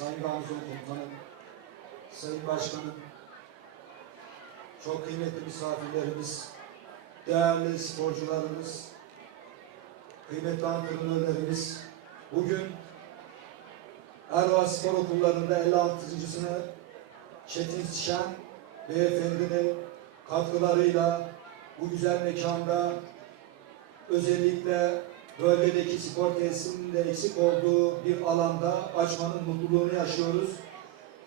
Sayın Garnizon Komutanım, Sayın Başkanım, çok kıymetli misafirlerimiz, değerli sporcularımız, kıymetli antrenörlerimiz, bugün Erva Spor Okulları'nda 56.sını Çetin Şen Beyefendinin katkılarıyla bu güzel mekanda özellikle bölgedeki spor tesisinin eksik olduğu bir alanda açmanın mutluluğunu yaşıyoruz.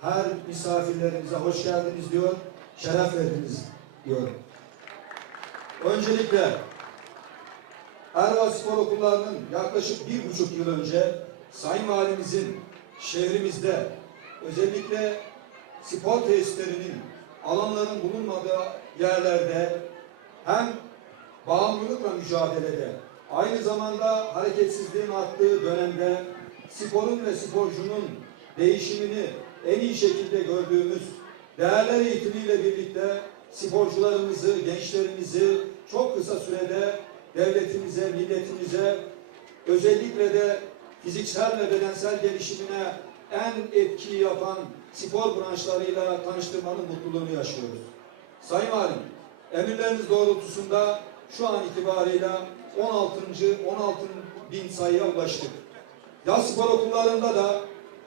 Her misafirlerimize hoş geldiniz diyor, şeref verdiniz diyor. Öncelikle Erva Spor Okulları'nın yaklaşık bir buçuk yıl önce Sayın Valimizin şehrimizde özellikle spor tesislerinin alanların bulunmadığı yerlerde hem bağımlılıkla mücadelede aynı zamanda hareketsizliğin arttığı dönemde sporun ve sporcunun değişimini en iyi şekilde gördüğümüz değerler eğitimiyle birlikte sporcularımızı, gençlerimizi çok kısa sürede devletimize, milletimize özellikle de fiziksel ve bedensel gelişimine en etki yapan spor branşlarıyla tanıştırmanın mutluluğunu yaşıyoruz. Sayın Valim, emirleriniz doğrultusunda şu an itibarıyla 16. 16 bin sayıya ulaştık. Yaz spor okullarında da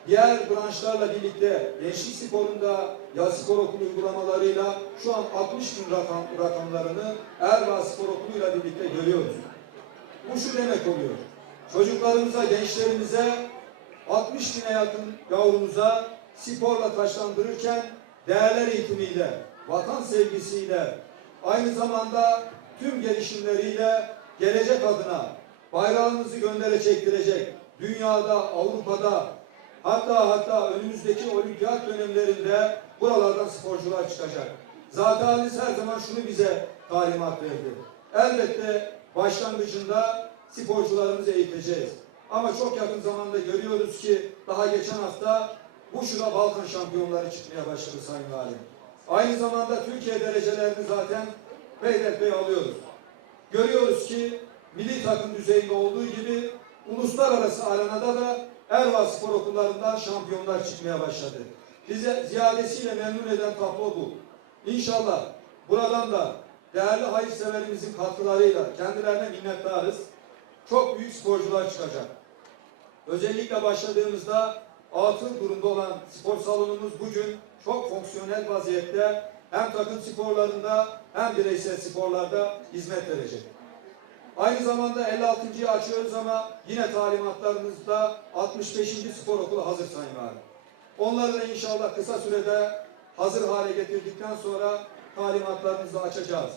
diğer branşlarla birlikte gençlik sporunda yaz spor okulu uygulamalarıyla şu an 60 bin rakam, rakamlarını Erva Spor Okulu'yla birlikte görüyoruz. Bu şu demek oluyor. Çocuklarımıza, gençlerimize 60 bine yakın yavrumuza sporla taşlandırırken değerler eğitimiyle, vatan sevgisiyle, aynı zamanda tüm gelişimleriyle gelecek adına bayrağımızı göndere çektirecek, dünyada, Avrupa'da, hatta hatta önümüzdeki olimpiyat dönemlerinde buralardan sporcular çıkacak. Zaten her zaman şunu bize talimat verdi. Elbette başlangıcında sporcularımızı eğiteceğiz. Ama çok yakın zamanda görüyoruz ki daha geçen hafta Buşu'da Balkan şampiyonları çıkmaya başladı Sayın Valim. Aynı zamanda Türkiye derecelerini zaten peyderpey alıyoruz. Görüyoruz ki milli takım düzeyinde olduğu gibi uluslararası arenada da Erva Spor Okullarından şampiyonlar çıkmaya başladı. Bize ziyadesiyle memnun eden tablo bu. İnşallah buradan da değerli hayırseverimizin katkılarıyla kendilerine minnettarız. Çok büyük sporcular çıkacak. Özellikle başladığımızda atıl durumda olan spor salonumuz bugün çok fonksiyonel vaziyette hem takım sporlarında hem bireysel sporlarda hizmet verecek. Aynı zamanda 56.yı açıyoruz ama yine talimatlarımızda 65. spor okulu hazır Sayın Valim. Onları da inşallah kısa sürede hazır hale getirdikten sonra talimatlarımızı açacağız.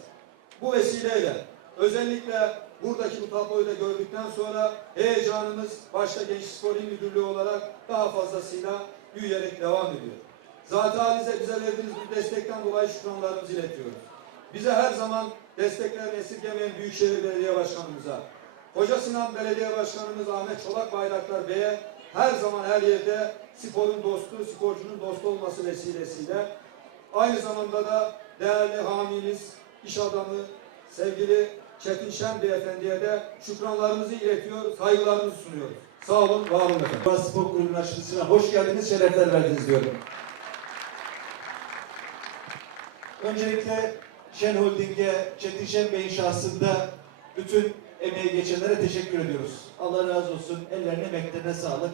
Bu vesileyle özellikle buradaki bu tabloyu da gördükten sonra heyecanımız başta Gençlik Spor İl Müdürlüğü olarak daha fazlasıyla büyüyerek devam ediyor. Zaten bize, verdiğiniz bu destekten dolayı şükranlarımızı iletiyoruz. Bize her zaman desteklerini esirgemeyen Büyükşehir Belediye Başkanımıza, Koca Sinan Belediye Başkanımız Ahmet Çolak Bayraktar Bey'e her zaman her yerde sporun dostu, sporcunun dostu olması vesilesiyle aynı zamanda da değerli hamimiz, iş adamı, sevgili Çetin Şen Beyefendi'ye de şükranlarımızı iletiyor, saygılarımızı sunuyoruz. Sağ olun, var olun efendim. Spor Kulübü'nün açılışına hoş geldiniz, şerefler verdiniz diyorum. Öncelikle Şen Holding'e, Çetin Şen Bey'in şahsında bütün emeği geçenlere teşekkür ediyoruz. Allah razı olsun, ellerine, emeklerine sağlık.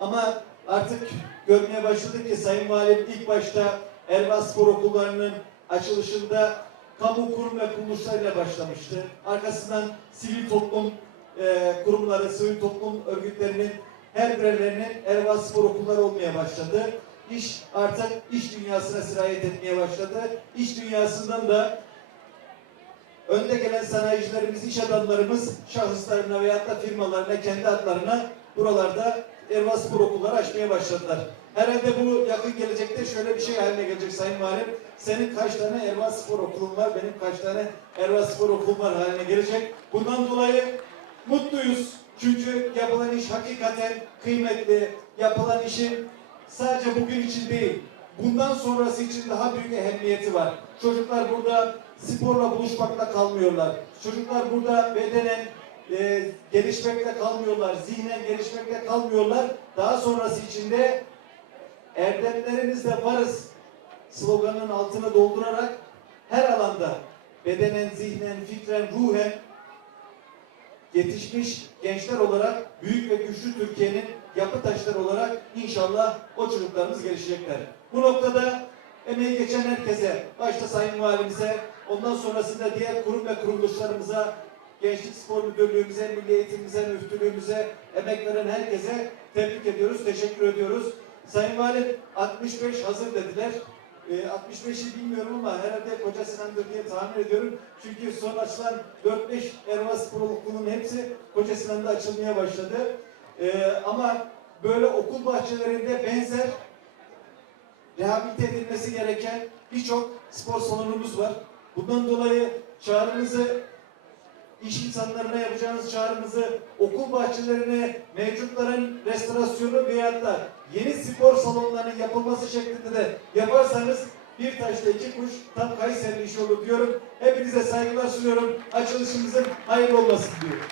Ama artık görmeye başladık ki Sayın Valim ilk başta Erva Spor Okulları'nın açılışında kamu kurum ve kuruluşlarıyla başlamıştı. Arkasından sivil toplum e, kurumları, sivil toplum örgütlerinin her birerlerinin Erva Spor Okulları olmaya başladı. İş artık iş dünyasına sirayet etmeye başladı. İş dünyasından da önde gelen sanayicilerimiz, iş adamlarımız şahıslarına veyahut da firmalarına, kendi adlarına buralarda Erva Spor Okulları açmaya başladılar. Herhalde bu yakın gelecekte şöyle bir şey haline gelecek Sayın Valim. Senin kaç tane Erva Spor Okulun var, benim kaç tane Erva Spor Okulum var haline gelecek. Bundan dolayı mutluyuz. Çünkü yapılan iş hakikaten kıymetli. Yapılan işin sadece bugün için değil, bundan sonrası için daha büyük ehemmiyeti var. Çocuklar burada sporla buluşmakla kalmıyorlar. Çocuklar burada bedenen e, gelişmekle kalmıyorlar, zihnen gelişmekle kalmıyorlar. Daha sonrası için de erdemlerinizle varız sloganının altını doldurarak her alanda bedenen, zihnen, fikren, ruhen yetişmiş gençler olarak büyük ve güçlü Türkiye'nin yapı taşları olarak inşallah o çocuklarımız gelişecekler. Bu noktada emeği geçen herkese, başta Sayın Valimize, ondan sonrasında diğer kurum ve kuruluşlarımıza, Gençlik Spor Müdürlüğümüze, Milli Eğitimimize, Müftülüğümüze, emek veren herkese tebrik ediyoruz, teşekkür ediyoruz. Sayın Valim 65 hazır dediler. E, 65'i bilmiyorum ama herhalde Koca Sinan'dır diye tahmin ediyorum. Çünkü son açılan 4-5 Erva Spor Okulu'nun hepsi Koca Sinan'da açılmaya başladı. E, ama böyle okul bahçelerinde benzer rehabilite edilmesi gereken birçok spor salonumuz var. Bundan dolayı çağrımızı iş insanlarına yapacağınız çağrımızı okul bahçelerine mevcutların restorasyonu veyahut da yeni spor salonlarının yapılması şeklinde de yaparsanız bir taşla iki kuş tam Kayseri işi olur diyorum. Hepinize saygılar sunuyorum. Açılışımızın hayırlı olmasın diyorum.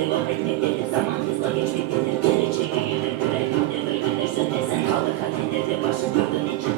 Devam etmeli, zaman hızla geçmektedir. Geri çekilene göre gündeme gelirsin de sen kalır kadehleri başı gördüğün için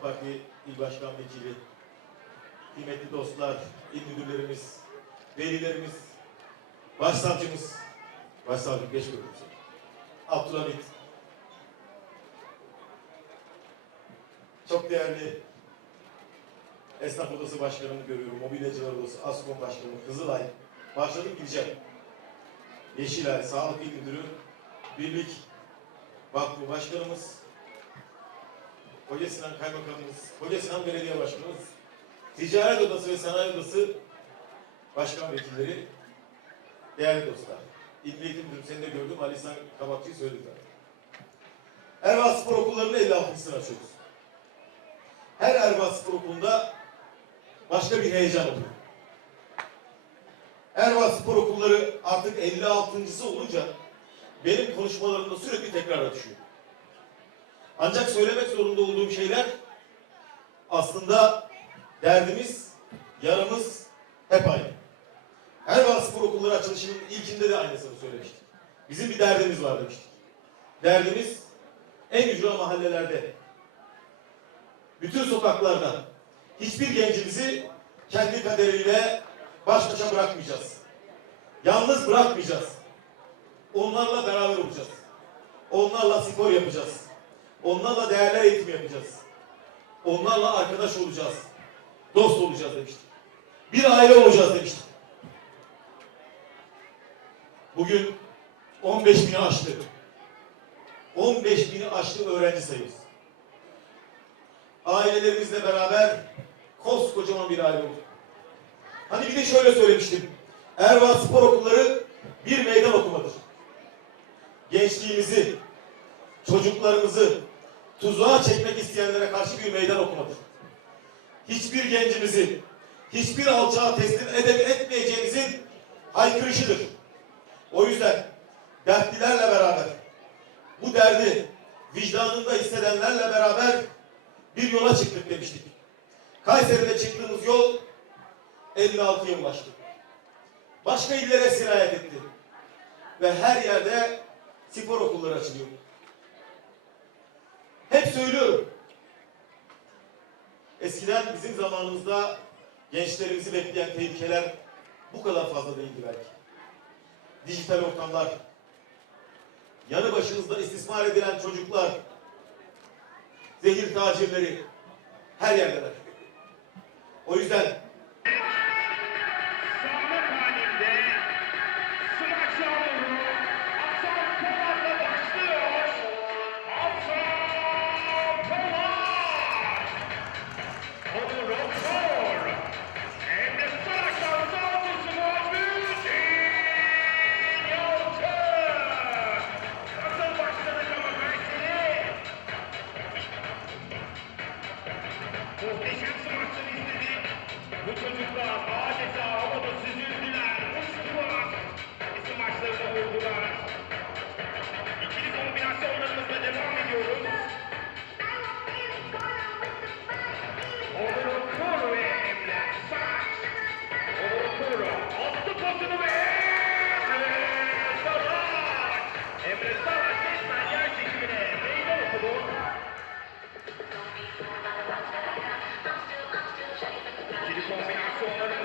AK Parti il başkan vekili, kıymetli dostlar, il müdürlerimiz, velilerimiz, başsavcımız, başsavcım geç gördüm seni. Abdülhamit, çok değerli Esnaf Odası Başkanı'nı görüyorum. Mobilyacılar Odası, ASKOM Başkanı, Kızılay. Başladım gideceğim. Yeşilay, Sağlık İl Müdürü, Birlik Vakfı Başkanımız, Koca Sinan Kaymakamımız, Koca Sinan Belediye Başkanımız, Ticaret Odası ve Sanayi Odası Başkan Vekilleri, değerli dostlar. İlk Eğitim Müdürüm de gördüm, Ali İhsan Kabakçı'yı söyledim zaten. Erva Spor Okulları'nın 56'sını açıyoruz. Her Erva Spor Okulu'nda başka bir heyecan oluyor. Erva Spor Okulları artık 56.sı olunca benim konuşmalarımda sürekli tekrara düşüyor. Ancak söylemek zorunda olduğum şeyler aslında derdimiz, yaramız hep aynı. Erva Spor Okulları açılışının ilkinde de aynısını söylemiştik. Bizim bir derdimiz var demiştik. Derdimiz en ücra mahallelerde, bütün sokaklarda hiçbir gencimizi kendi kaderiyle baş başa bırakmayacağız. Yalnız bırakmayacağız. Onlarla beraber olacağız. Onlarla spor yapacağız. Onlarla değerler eğitimi yapacağız. Onlarla arkadaş olacağız. Dost olacağız demiştik. Bir aile olacağız demiştik. Bugün 15 bini aştı. 15 bini aştı öğrenci sayımız. Ailelerimizle beraber koskocaman bir aile olduk. Hani bir de şöyle söylemiştim. Erva Spor Okulları bir meydan okumadır. Gençliğimizi, çocuklarımızı tuzağa çekmek isteyenlere karşı bir meydan okumadır. Hiçbir gencimizi, hiçbir alçağa teslim edip etmeyeceğimizin haykırışıdır. O yüzden dertlilerle beraber, bu derdi vicdanında hissedenlerle beraber bir yola çıktık demiştik. Kayseri'de çıktığımız yol 56'ya ulaştı. Başka illere sirayet etti. Ve her yerde spor okulları açılıyor. Hep söylüyorum. Eskiden bizim zamanımızda gençlerimizi bekleyen tehlikeler bu kadar fazla değildi belki. Dijital ortamlar, yanı başınızda istismar edilen çocuklar, zehir tacirleri her yerdeler. O yüzden Bobby Ford.